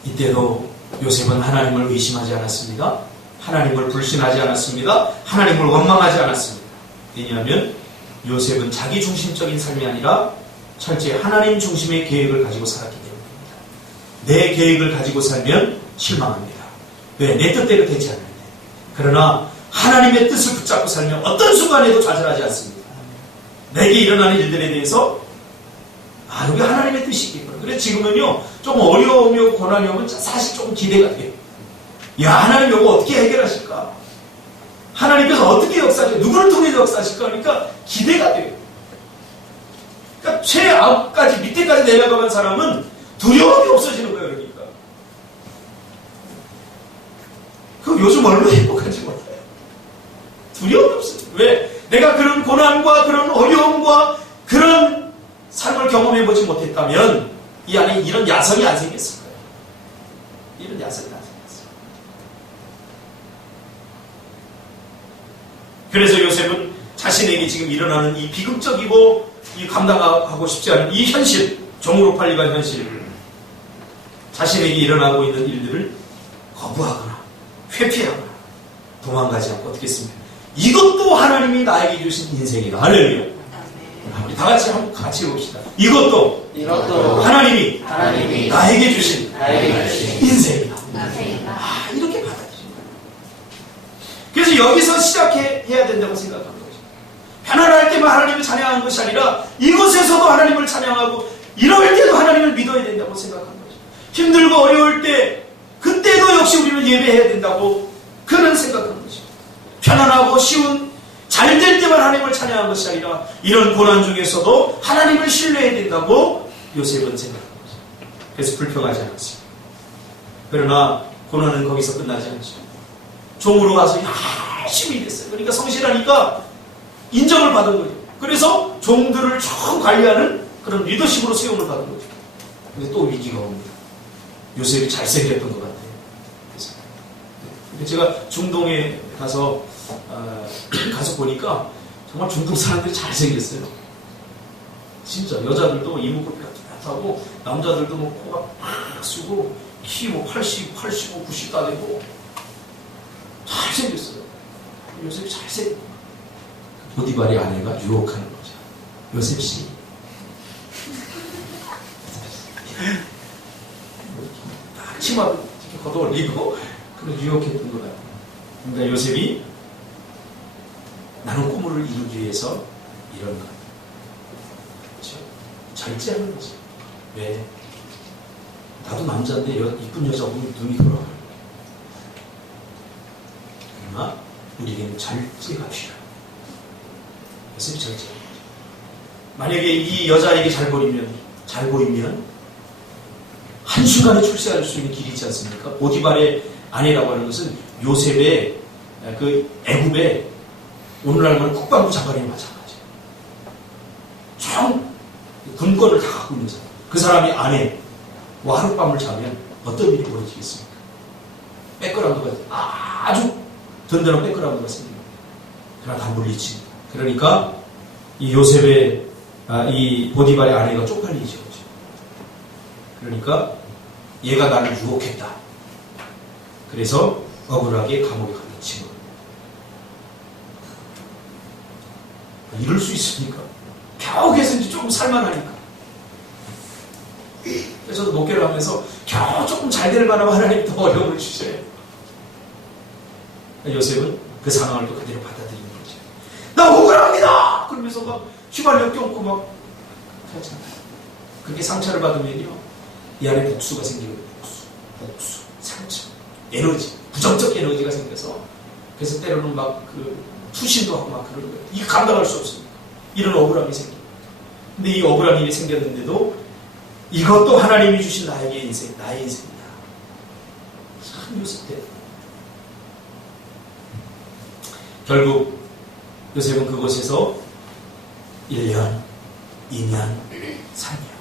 이때도 요셉은 하나님을 의심하지 않았습니다. 하나님을 불신하지 않았습니다. 하나님을 원망하지 않았습니다. 왜냐하면 요셉은 자기 중심적인 삶이 아니라 철저히 하나님 중심의 계획을 가지고 살았기 때문입니다. 내 계획을 가지고 살면 실망합니다. 왜? 내 뜻대로 되지 않는데. 그러나 하나님의 뜻을 붙잡고 살면 어떤 순간에도 좌절하지 않습니다. 내게 일어나는 일들에 대해서 여기 하나님의 뜻이겠구나. 그래서 지금은요 좀 어려우며 고난이 오면 사실 조금 기대가 돼요. 야, 하나님 이거 어떻게 해결하실까? 하나님께서 어떻게 역사하실까? 누구를 통해서 역사하실까? 그러니까 기대가 돼요. 그러니까 최앞까지 밑에까지 내려가는 사람은 두려움이 없어지는 거예요. 그러니까 그 요즘 얼마나 행복한지 몰라요. 두려움이 없어요. 왜? 내가 그런 고난과 그런 어려움과 그런 삶을 경험해보지 못했다면 이 안에 이런 야성이 안 생겼을 거예요. 이런 야성이 안 생겼어요. 그래서 요셉은 자신에게 지금 일어나는 이 비극적이고 이 감당하고 싶지 않은 이 현실, 종으로 팔려간 현실, 자신에게 일어나고 있는 일들을 거부하거나 회피하거나 도망가지 않고 어떻게 했습니까? 이것도 하나님이 나에게 주신 인생이다. 할렐루야. 우리 다 같이 한번 같이 봅시다. 이것도 하나님이 나에게 주신 인생이다. 이렇게 받아들인 거예요. 그래서 여기서 시작해야 된다고 생각한 거죠. 편안할 때만 하나님을 찬양하는 것이 아니라 이곳에서도 하나님을 찬양하고 이럴 때도 하나님을 믿어야 된다고 생각한 거죠. 힘들고 어려울 때 그때도 역시 우리는 예배해야 된다고 그런 생각한 거죠. 편안하고 쉬운 잘 될 때만 하나님을 찬양한 것이 아니라 이런 고난 중에서도 하나님을 신뢰해야 된다고 요셉은 생각한 거죠. 그래서 불평하지 않았습니다. 그러나 고난은 거기서 끝나지 않죠. 종으로 와서 열심히 일했어요. 그러니까 성실하니까 인정을 받은 거죠. 그래서 종들을 쭉 관리하는 그런 리더십으로 세움을 받은 거죠. 근데 또 위기가 옵니다. 요셉이 잘생겼던 것 같아요. 그래서 제가 중동에 가서 보니까 정말 중동 사람들이 잘생겼어요. 진짜 여자들도 이목구비가 뚜렷하고 남자들도 뭐 코가 팍 쓰고 키 뭐 80, 85, 90 다 되고 잘생겼어요. 요셉이 잘생겼고 보디발의 아내가 유혹하는 거죠. 요셉씨 치마도 이렇게 걷어올리고 그런 유혹했던 것 같아요. 그러니까 요셉이 나는 꿈을 이루기 위해서 이런 것. 그렇죠? 절제하는 거죠. 왜? 나도 남자인데 이쁜 여자 보면 눈이 돌아가요. 그러나 우리에게는 절제가 필요해요. 요셉이 절제하는 거죠. 만약에 이 여자에게 잘 보이면 한순간에 출세할 수 있는 길이 있지 않습니까? 보디발의 아내라고 하는 것은 요셉의 그 애굽의 오늘날 말하면 국방부 장관이 마찬가지예요. 총 군권을 다 갖고 있는 사람. 그 사람이 아내와 하룻밤을 자면 어떤 일이 벌어지겠습니까? 백그라운드가 아주 든든한 백그라운드가 생깁니다. 그러나 다 물리칩니다. 그러니까 이 요셉의 이 보디발의 아내가 쪽팔리죠. 그러니까 얘가 나를 유혹했다. 그래서 억울하게 감옥에 갖다 친 거예요. 이럴 수 있습니까? 겨우 해서 이제 조금 살만하니까. 그래서 저도 목회를 하면서 겨우 조금 잘 될 만하면 하나님 더 어려움을 주셔요. 요셉은 그 상황을 또 그대로 받아들이는 거죠. 나 억울합니다! 그러면서 막 휘발유 껴안고 막 그렇잖아요. 그렇게 상처를 받으면요. 이 안에 복수가 생기거든요. 복수, 상처, 에너지, 부정적 에너지가 생겨서 그래서 때로는 막 그 투신도 하고 막 그러는 거예요. 이거 감당할 수 없습니다. 이런 억울함이 생깁니다. 근데 이 억울함이 생겼는데도 이것도 하나님이 주신 나의 인생이다. 참 요셉 때 결국 요셉은 그곳에서 1년, 2년, 3년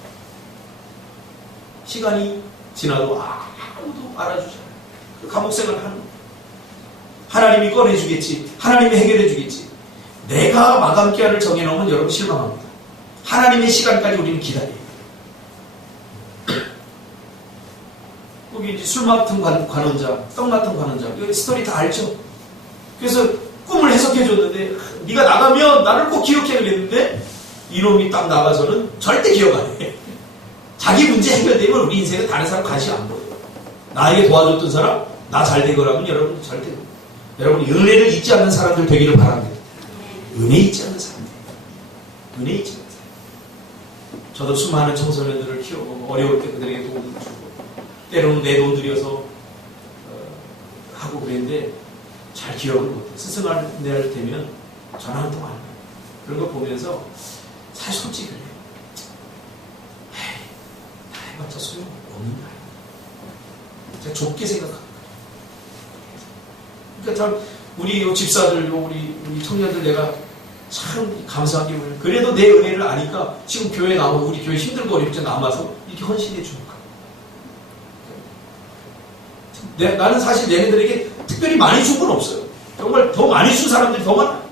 시간이 지나도 아무도 알아주지 않아요. 감옥 생활을 하는 거예요. 하나님이 꺼내주겠지. 하나님이 해결해주겠지. 내가 마감기한을 정해놓으면 여러분 실망합니다. 하나님의 시간까지 우리는 기다려요. 거기 이제 술 맡은 관원자, 떡 맡은 관원자, 이 스토리 다 알죠? 그래서 꿈을 해석해줬는데 네가 나가면 나를 꼭 기억해 그랬는데 이놈이 딱 나가서는 절대 기억 안 해. 자기 문제 해결되면 우리 인생에 다른 사람 관심 안 보여요. 나에게 도와줬던 사람, 나 잘 되거라면 여러분 절대 여러분이 은혜를 잊지 않는 사람들 되기를 바랍니다. 은혜 잊지 않는 사람들. 은혜 잊지 않는 사람들. 저도 수많은 청소년들을 키우고 어려울 때 그들에게 도움을 주고 때로는 내 돈 들여서 하고 그랬는데 잘 기억을 못해. 스승할 때면 전화 한 통 안 해요. 그런 거 보면서 사실 솔직히 그래요. 다 해봤자 소용없는 거예요. 제가 좁게 생각합니다. 그러니까 참 우리 집사들, 우리 청년들 내가 참 감사한 게 뭐예요. 그래도 내 은혜를 아니까 지금 교회 나오고 우리 교회 힘들고 어렵지 남아서 이렇게 헌신해 주니까. 나는 사실 얘네들에게 특별히 많이 준 건 없어요. 정말 더 많이 준 사람들이 더 많아요.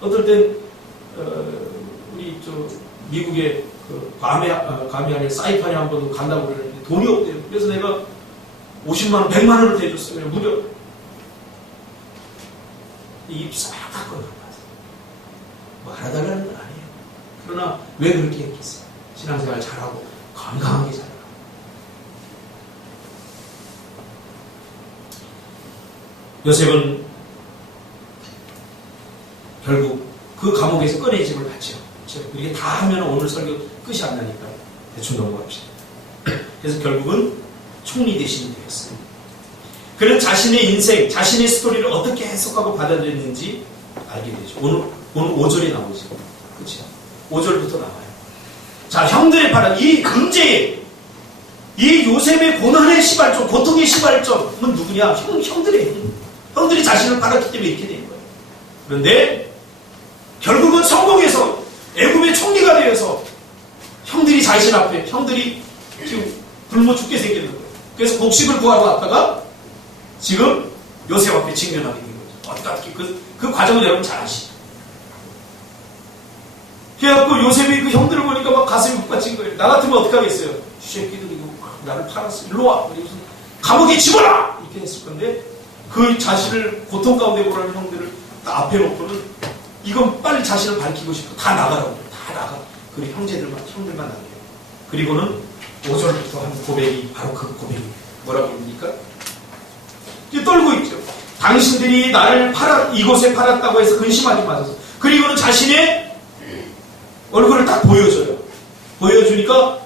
어떨 땐 우리 미국의 그 과메 사이판에 한 번 간다고 그러는데 돈이 없대요. 그래서 내가 50만 원, 100만 원을 대줬어요. 그냥 무려 입 싹 닦고 뭐 알아달라는 건 아니에요. 그러나 왜 그렇게 했겠어요? 신앙생활 잘하고 건강하게 살아가고. 요셉은 결국 그 감옥에서 꺼내짐을 받죠. 이게 다 하면 오늘 설교 끝이 안 나니까 대충 넘어갑시다. 그래서 결국은 총리 대신이 되었어요. 그는 자신의 인생, 자신의 스토리를 어떻게 해석하고 받아들였는지 알게 되죠. 오늘 5절에 나오죠. 그렇죠? 5절부터 나와요. 자, 형들의 바람, 이 문제에 이 요셉의 고난의 시발점, 고통의 시발점은 누구냐? 형들이 자신을 받았기 때문에 이렇게 된 거예요. 그런데 결국은 성공해서 애굽의 총리가 되어서 형들이 자신 앞에 형들이 지금 굶어 죽게 생기는 거예요. 그래서 곡식을 구하러 왔다가 지금 요셉 앞에 직면하게 된 거죠. 어떻게 그 과정을 여러분 잘 아시죠? 그래갖고 요셉이 그 형들을 보니까 막 가슴이 북받친 거예요. 나 같으면 어떻게 하겠어요? 이 새끼들이 나를 팔았어. 일로 와. 감옥에 집어라! 이렇게 했을 건데 그 자신을 고통 가운데 보라는 형들을 딱 앞에 놓고는 이건 빨리 자신을 밝히고 싶고 다 나가라고. 다 나가. 그리고 형들만 남겨요. 그리고는 5절부터 한 고백이 바로 그 고백입니다. 뭐라고 합니까? 이제 떨고 있죠. 당신들이 나를 이곳에 팔았다고 해서 근심하지 마소서. 그리고는 자신의 얼굴을 딱 보여줘요. 보여주니까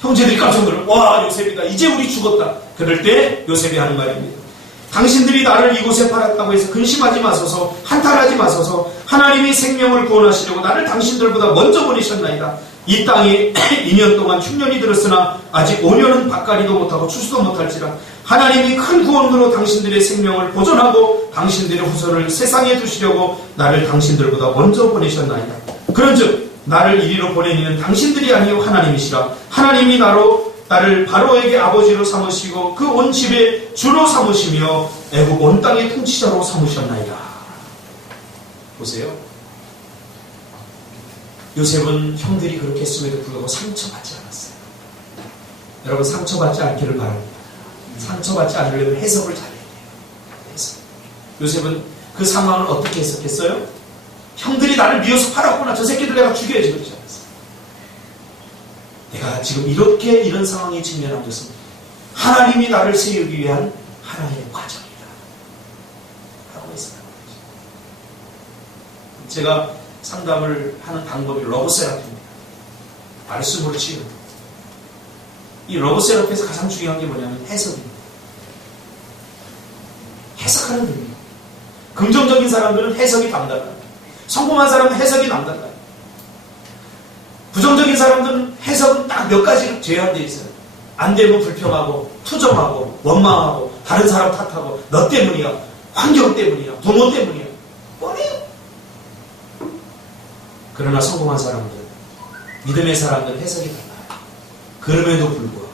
형제들이 깜짝 놀라요. 와, 요셉이다. 이제 우리 죽었다. 그럴 때 요셉이 하는 말입니다. 당신들이 나를 이곳에 팔았다고 해서 근심하지 마소서. 한탄하지 마소서. 하나님이 생명을 구원하시려고 나를 당신들보다 먼저 보내셨나이다. 이 땅에 2년 동안 흉년이 들었으나 아직 5년은 밭갈이도 못하고 추수도 못할지라. 하나님이 큰 구원으로 당신들의 생명을 보존하고 당신들의 후손을 세상에 두시려고 나를 당신들보다 먼저 보내셨나이다. 그런즉 나를 이리로 보낸 이는 당신들이 아니요 하나님이시라. 하나님이 나를 바로에게 아버지로 삼으시고 그 온 집의 주로 삼으시며 애굽 온 땅의 통치자로 삼으셨나이다. 보세요. 요셉은 형들이 그렇게 했음에도 불구하고 상처받지 않았어요. 여러분, 상처받지 않기를 바랍니다. 상처받지 않으려면 해석을 잘해야 돼요. 해석. 요셉은 그 상황을 어떻게 해석했어요? 형들이 나를 미워서 팔았구나. 저 새끼들 내가 죽여야지. 그렇지 않았어요. 내가 지금 이런 상황에 직면한 것은 하나님이 나를 세우기 위한 하나의 과정이다. 라고 했어요. 제가 상담을 하는 방법이 러브세라피입니다. 말씀으로 치유. 이 러브세라피에서 가장 중요한 게 뭐냐면 해석입니다. 해석하는 능력. 긍정적인 사람들은 해석이 담당합니다. 성공한 사람은 해석이 남달라요. 부정적인 사람들은 해석은 딱 몇 가지로 제한되어 있어요. 안 되면 불평하고 투정하고 원망하고 다른 사람 탓하고 너 때문이야, 환경 때문이야, 부모 때문이야. 뻔해요. 그러나 성공한 사람들, 믿음의 사람들은 해석이 달라요. 그럼에도 불구하고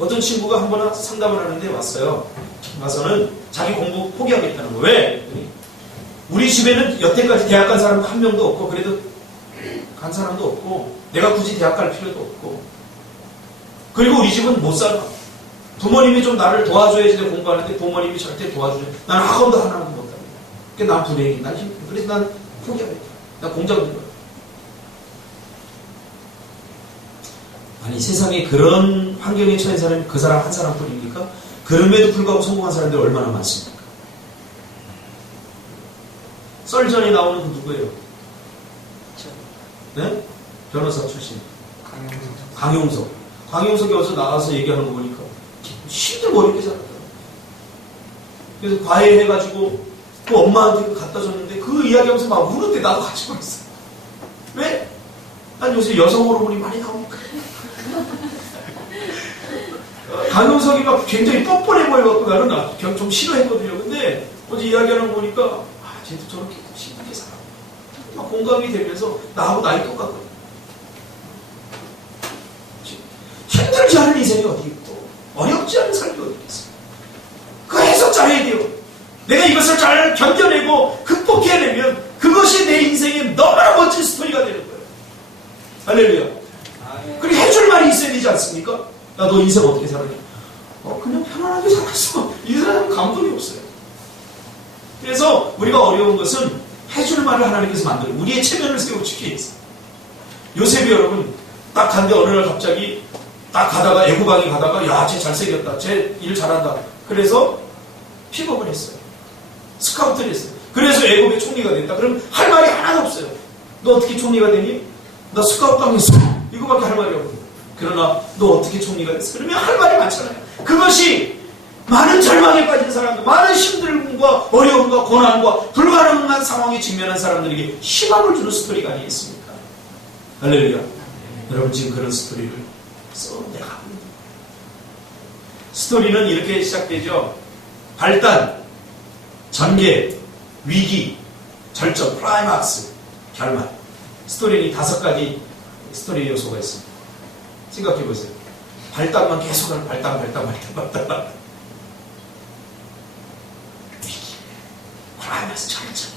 어떤 친구가 한 번 상담을 하는데 왔어요. 와서는 자기 공부 포기하겠다는 거예요. 왜? 우리 집에는 여태까지 대학 간 사람 한 명도 없고 그래도 간 사람도 없고 내가 굳이 대학 갈 필요도 없고 그리고 우리 집은 못 살아. 부모님이 좀 나를 도와줘야지 내가 공부하는데 부모님이 절대 도와주지. 나는 학원도 하나도 못 가요. 그러니까 난 불행해. 난 힘들어. 그래서 난 포기하겠다. 난 공장 들어가. 아니 세상에 그런 환경에 처한 사람이 그 사람 한 사람뿐입니까? 그럼에도 불구하고 성공한 사람들이 얼마나 많습니까? 썰전에 나오는 그 누구예요? 네? 변호사 출신 강용석. 강용석이 어디서 나와서 얘기하는 거 보니까 힘들고 어렵게 살았더라고요. 그래서 과외해가지고 그 엄마한테 갖다 줬는데 그 이야기하면서 막 우는데 나도 같이 보였어. 왜? 난 요새 여성 호르몬이 많이 나오니까. 강용석이 막 굉장히 뻔뻔해 보여갖고 나는 좀 싫어했거든요. 근데 어제 이야기하는 거 보니까 쟤도 저렇게 심하게 살아. 막 공감이 되면서 나하고 나이 똑같거든. 힘들지 않은 인생이 어디 있고 어렵지 않은 삶이 어디 있어. 그 해석 잘해야 돼요. 내가 이것을 잘 견뎌내고 극복해내면 그것이 내 인생의 너무나 멋진 스토리가 되는 거예요. 할렐루야. 그리고 해줄 말이 있어야 되지 않습니까? 야, 너 인생 어떻게 살았냐? 그냥 편안하게 살았어. 이 사람은 감동이 없어요. 그래서 우리가 어려운 것은 해줄 말을 하나님께서 만들어 우리의 체면을 세워주기 위해서. 요셉이 여러분 딱 갔는데 어느 날 갑자기 딱 가다가 애구방에 가다가 야, 쟤 잘생겼다. 쟤 일 잘한다. 그래서 픽업을 했어요. 스카우트를 했어요. 그래서 애굽의 총리가 됐다. 그럼 할 말이 하나도 없어요. 너 어떻게 총리가 되니? 나 스카우트 당했어. 이거밖에 할 말이 없거든. 그러나 너 어떻게 총리가 됐어? 그러면 할 말이 많잖아요. 그것이 많은 절망에 빠진 사람들, 많은 힘듦과 어려움과 고난과 불가능한 상황에 직면한 사람들에게 희망을 주는 스토리가 아니겠습니까? 할렐루야. 여러분 지금 그런 스토리를 써내가 합니다. 스토리는 이렇게 시작되죠. 발단, 전개, 위기, 절정, 클라이막스, 결말. 스토리는 이 5가지 스토리 요소가 있습니다. 생각해 보세요. 발단만 계속하는 발단. 위기, 클라이막스, 절정.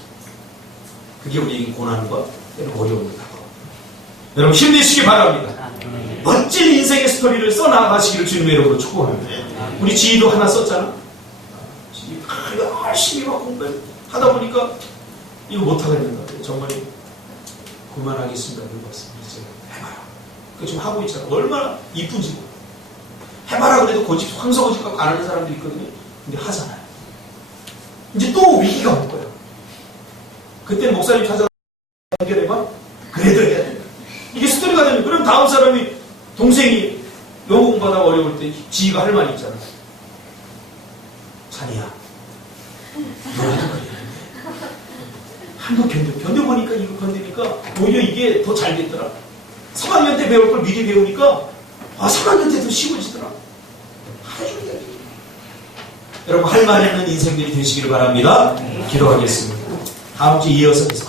그게 우리에게 고난과 어려움을 다가옵니다. 여러분 힘내시기 바랍니다. 멋진 인생의 스토리를 써나가시기를 주님의 이름으로 축복합니다. 우리 지희도 하나 썼잖아. 열심히 막 공부하다 보니까 이거 못하겠는가. 정말 그만하겠습니다. 그랬습니다. 이제 해봐라. 그 지금 하고 있잖아. 얼마나 이쁜지 몰라. 해봐라 그래도 고집, 황소고집 갖고 안 하는 사람도 있거든요. 근데 하잖아요. 이제 또 위기가 올 거예요. 그때는 목사님 찾아서 해결해봐? 그래도 해야 된다. 이게 스토리가 되면, 그럼 다음 사람이, 동생이 영어 공부하다가 어려울 때 지희가 할 말이 있잖아. 찬이야, 너라도 그랬는데. 한번 견뎌보니까 이거 견디니까 오히려 이게 더 잘 됐더라. 3학년 때 배울 걸 미리 배우니까 3학년 때도 쉬워지더라. 여러분 할 말 있는 인생들이 되시기를 바랍니다. 기도하겠습니다. 다음 주에 이어서 계속